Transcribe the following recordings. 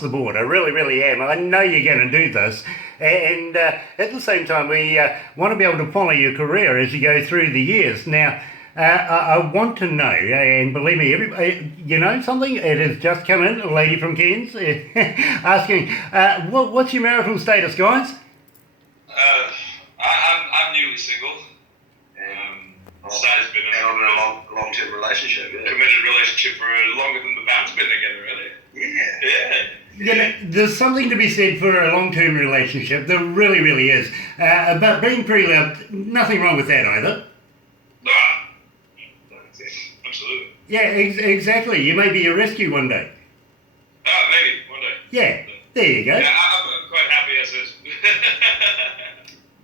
the board. I really, really am. I know you're going to do this. And at the same time, we want to be able to follow your career as you go through the years. Now, I want to know, and believe me, you know something? It has just come in, a lady from Cairns, asking, what's your marital status, guys? I'm newly single. So it's been a long-term relationship. Yeah. Committed relationship for longer than the band's been together, really. Yeah. You know, there's something to be said for a long-term relationship. There really, really is. But being pre-loved, nothing wrong with that either. Absolutely. Yeah, exactly. You may be a rescue one day. Maybe one day. Yeah, there you go. Yeah, I'm quite happy as is.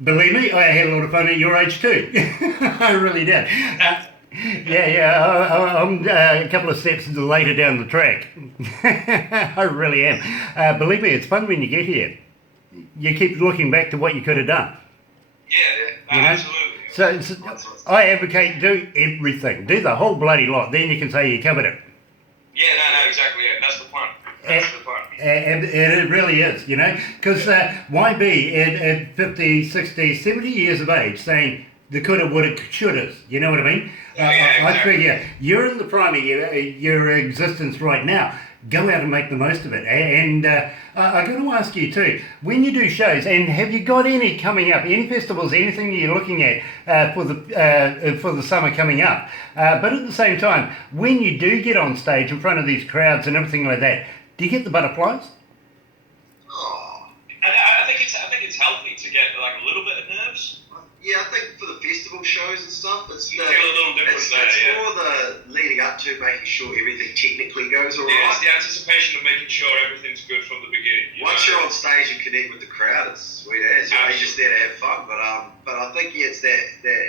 Believe me, I had a lot of fun at your age too. I really did. I'm a couple of steps later down the track. I really am. Believe me, it's fun when you get here. You keep looking back to what you could have done. Yeah, you know? Absolutely. So I advocate do everything. Do the whole bloody lot. Then you can say you covered it. Yeah, no, exactly. Yeah, that's the point. That's the point. And it really is, you know, because why be at 50, 60, 70 years of age saying the coulda, woulda, shouldas, you know what I mean? Exactly. I figure you're in the prime of your existence right now. Go out and make the most of it. And I'm going to ask you too, when you do shows, and have you got any coming up, any festivals, anything you're looking at for the summer coming up? But at the same time, when you do get on stage in front of these crowds and everything like that, do you get the butterflies? Oh, I think it's healthy to get like a little bit of nerves. Yeah, I think for the festival shows and stuff, you feel a little different there. It's more the leading up to making sure everything technically goes all right. Yeah, it's the anticipation of making sure everything's good from the beginning. Once you're on stage and connect with the crowd, it's sweet as. You're just there to have fun. But I think it's that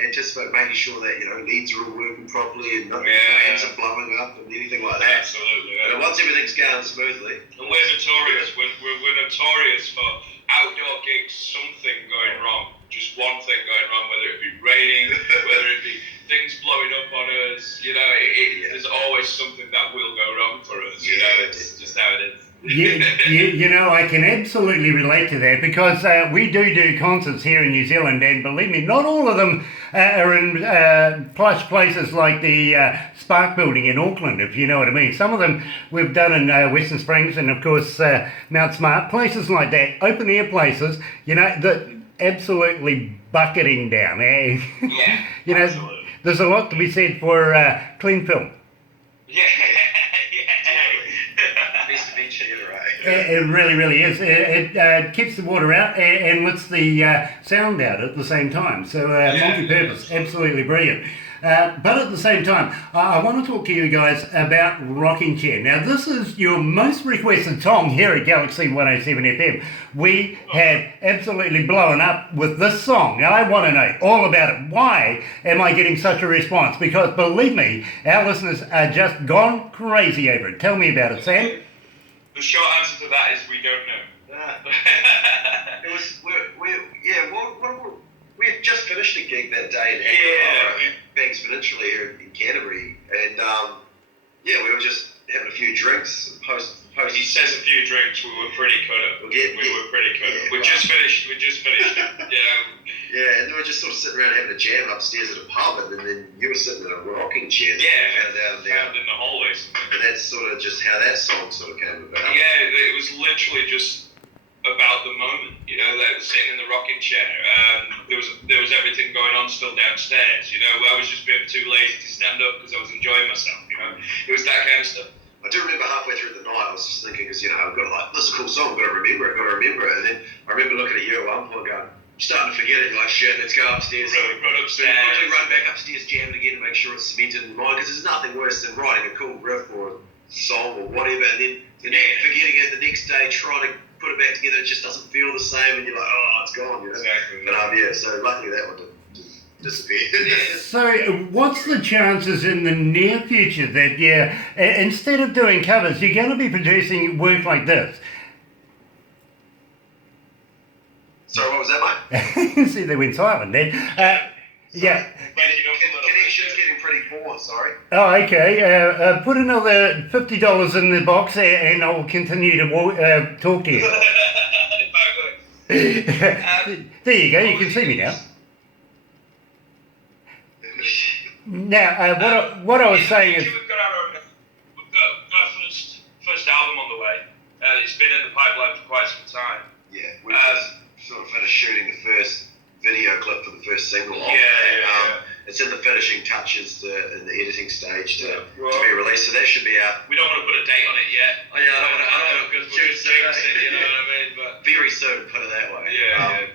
anticipate making sure that leads are all working properly and nothing fans are blowing up and anything like that. Absolutely. But once everything's going smoothly, and we're notorious. We're notorious for outdoor gigs, something going wrong. Just one thing going wrong, whether it be raining, whether it be things blowing up on us, there's always something that will go wrong for us, it's just how it is. You know, I can absolutely relate to that because we do concerts here in New Zealand, and believe me, not all of them are in plush places like the Spark Building in Auckland, if you know what I mean. Some of them we've done in Western Springs and, of course, Mount Smart, places like that, open air places, that absolutely bucketing down. Yeah, absolutely. There's a lot to be said for clean film. Yeah. It really, really is. It keeps the water out and lets the sound out at the same time. So multi-purpose, absolutely brilliant. But at the same time, I want to talk to you guys about Rocking Chair. Now, this is your most requested song here at Galaxy107fm. We have absolutely blown up with this song. Now, I want to know all about it. Why am I getting such a response? Because believe me, our listeners are just gone crazy over it. Tell me about it, Sam. The short answer to that is we don't know. We had just finished a gig that day in Banks Peninsula here in Canterbury, and we were just having a few drinks. He says a few drinks. We were pretty cut up. We just finished. Yeah, and then we were just sort of sitting around having a jam upstairs at a pub, and then you were sitting in a rocking chair. Found in the hallways. And that's sort of just how that song sort of came about. Yeah, it was literally just about the moment, like sitting in the rocking chair. There was everything going on still downstairs. I was just being too lazy to stand up because I was enjoying myself. It was that kind of stuff. I do remember halfway through the night, I was just thinking, because I've got this is a cool song, got to remember it. And then I remember looking at you at one point, going, starting to forget it. You're like, shit, let's go upstairs. Run upstairs. Quickly run back upstairs, jam it again to make sure it's cemented in mind. Because there's nothing worse than writing a cool riff or a song or whatever, and then forgetting it the next day, trying to put it back together, it just doesn't feel the same, and you're like, oh, it's gone. Exactly. But so luckily that one didn't disappear. So what's the chances in the near future that instead of doing covers, you're going to be producing work like this? Sorry, what was that, mate? See, they went silent then. Yeah. Connection's getting pretty poor, sorry. Oh, okay. Put another $50 in the box and I'll continue to talk to you. There you go, you can see me now. Now, what I was saying is... We've got our first album on the way. It's been in the pipeline for quite some time. Yeah, we just sort of finished shooting the first video clip for the first single. It's in the finishing touches in the editing stage to be released, so that should be out. We don't want to put a date on it yet. I don't want to because we'll just jinx it, you know what I mean? But very soon, put it that way.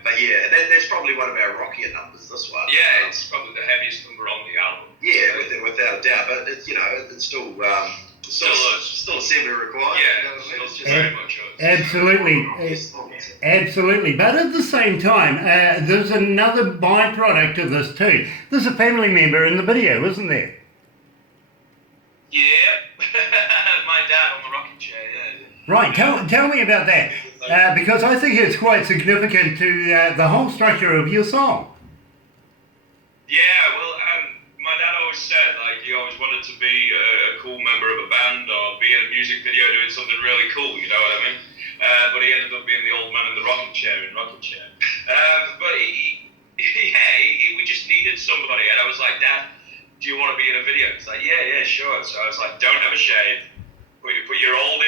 But yeah, that's probably one of our rockier numbers. This one. Yeah, it's probably the heaviest number on the album. Yeah, without a doubt. But it's it's still assembly required. Yeah, still very much us. Absolutely. Absolutely. But at the same time, there's another byproduct of this too. There's a family member in the video, isn't there? Yeah. My dad on the rocking chair, yeah. Right, tell me about that. Because I think it's quite significant to the whole structure of your song. Yeah, well, my dad always said, like, he always wanted to be a cool member of a band or be in a music video doing something really cool, you know what I mean? But he ended up being the old man in the rocking chair but we just needed somebody, and I was like, Dad, do you want to be in a video? He's like, yeah, sure. So I was like, don't have a shave, put your old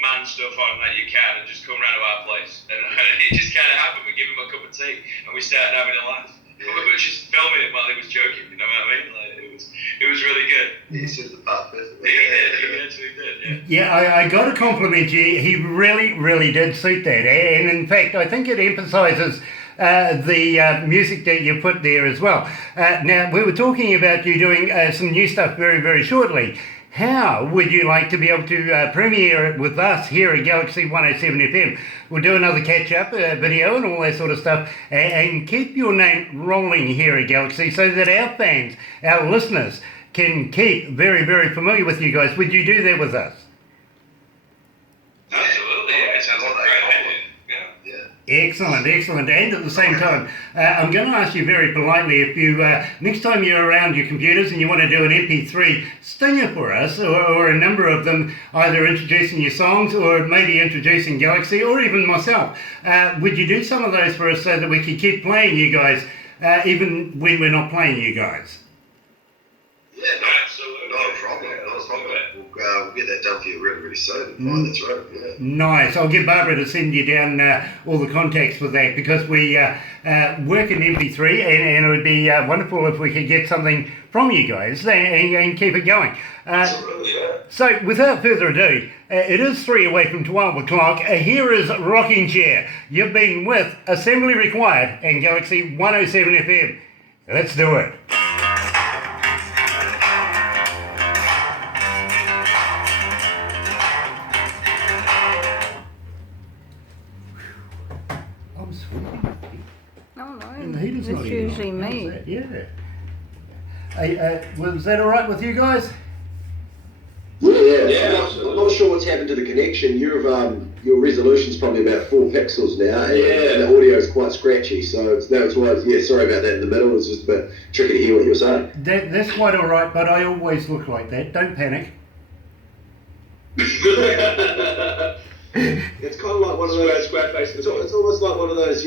man stuff on that you can, and just come round to our place. And it just kind of happened. We gave him a cup of tea, and we started having a laugh. We were just filming it while he was joking, you know what I mean? Like, it was really good. He said the part perfectly. He actually did, Yeah, I got to compliment you. He really did suit that. And in fact, I think it emphasises the music that you put there as well. Now, we were talking about you doing some new stuff very shortly. How would you like to be able to premiere it with us here at Galaxy107fm? We'll do another catch-up video and all that sort of stuff, and keep your name rolling here at Galaxy so that our fans, our listeners, can keep very familiar with you guys. Would you do that with us? Absolutely, yeah. It sounds like a great idea. Excellent. And at the same time, I'm going to ask you very politely, if you next time you're around your computers and you want to do an MP3 stinger for us, or a number of them, either introducing your songs or maybe introducing Galaxy or even myself, would you do some of those for us so that we could keep playing you guys even when we're not playing you guys? Yeah, absolutely. Not a problem. We'll get that done for you really soon. That's right. Yeah. Nice. I'll get Barbara to send you down all the contacts for that, because we work in MP3, and it would be wonderful if we could get something from you guys and keep it going. Absolutely, yeah. So, without further ado, it is 3 away from 12 o'clock. Here is Rocking Chair. You've been with Assembly Required and Galaxy 107fm. Let's do it. It's usually me. Yeah. Hey, was that all right with you guys? Yeah. I'm not sure what's happened to the connection. Your resolution's probably about 4 pixels now, and the audio is quite scratchy. So that's why. Sorry about that in the middle. It's just a bit tricky to hear what you were saying. That's quite all right, but I always look like that. Don't panic. It's kind of like one of those square face. It's almost like one of those,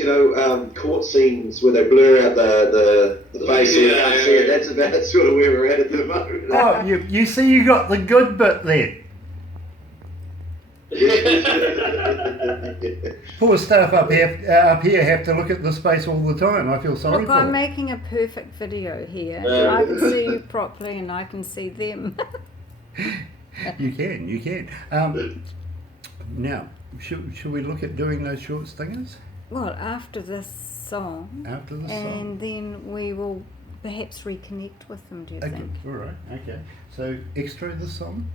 court scenes where they blur out the face and you can't see it. That's about sort of where we're at the moment. Oh, you see, you got the good bit there. Poor staff up here have to look at the space all the time. I feel sorry for I'm them. making a perfect video here. I can see you properly and I can see them. You can. Now, should we look at doing those short stingers? Well, after this song. And then we will perhaps reconnect with them, do you think? All right, okay. So, extra the song?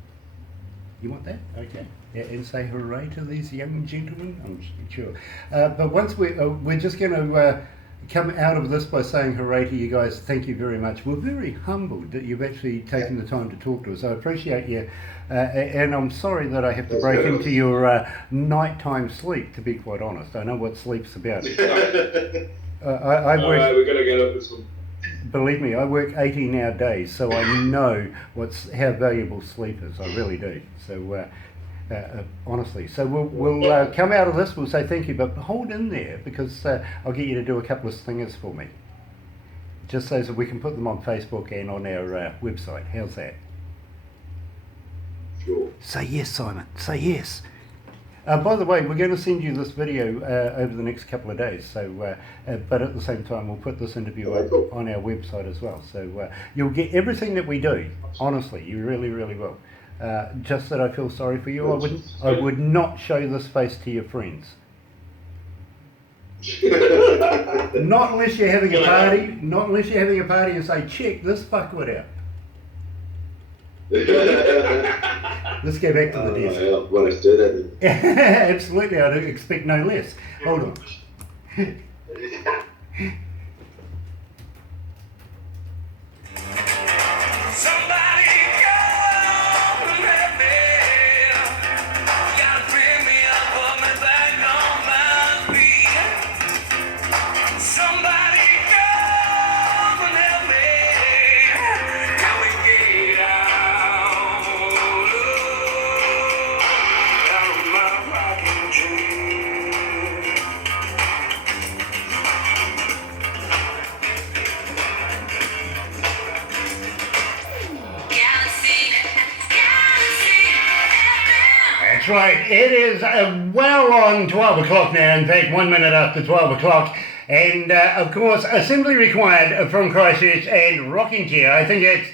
You want that? Okay. And say hooray to these young gentlemen? I'm sure. But once we're just going to come out of this by saying hooray to you guys. Thank you very much. We're very humbled that you've actually taken the time to talk to us. I appreciate you. And I'm sorry that I have to break into your nighttime sleep, to be quite honest. I know what sleep's about. I work, we're going to get up with some. Believe me, I work 18-hour days, so I know how valuable sleep is. I really do. So honestly, so we'll come out of this. We'll say thank you, but hold in there because I'll get you to do a couple of stingers for me, just so that we can put them on Facebook and on our website. How's that? Sure. Say yes, Simon. Say yes. By the way, we're going to send you this video over the next couple of days. So, but at the same time, we'll put this interview on our website as well. So you'll get everything that we do. Honestly, you really, really will. Just that I feel sorry for you. I would not show this face to your friends. Not unless you're having a party. Not unless you're having a party and say, check this fuckwit out. Let's go back to the desk. Well, let's do that then. Absolutely, I'd expect no less. Hold on. Somebody come and help me. Gotta bring me up, put me back on my feet. Somebody come and help me. Can we get out of my rocking dream? That's right, it is well on 12 o'clock now, in fact 1 minute after 12 o'clock. And of course, Assembly Required from Christchurch and Rocking Chair. I think it's,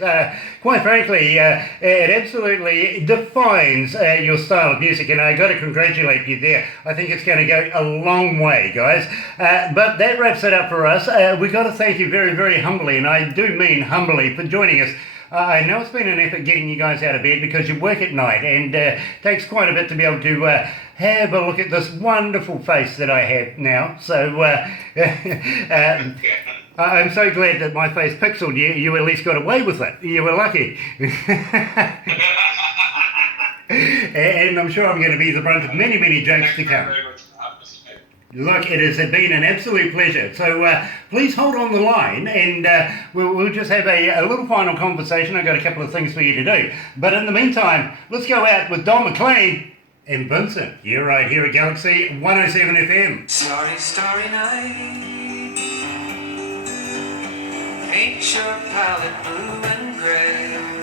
quite frankly, it absolutely defines your style of music, and I got to congratulate you there. I think it's going to go a long way, guys. But that wraps it up for us. We got to thank you very, very humbly, and I do mean humbly, for joining us. I know it's been an effort getting you guys out of bed because you work at night, and takes quite a bit to be able to have a look at this wonderful face that I have now. So I'm so glad that my face pixeled you. You at least got away with it. You were lucky. And I'm sure I'm going to be the brunt of many, many jokes to come. Look, it has been an absolute pleasure. So please hold on the line, and we'll just have a little final conversation. I've got a couple of things for you to do. But in the meantime, let's go out with Don McLean and Vincent. You're right here at Galaxy 107fm. Starry, starry night. Paint your palette blue and gray.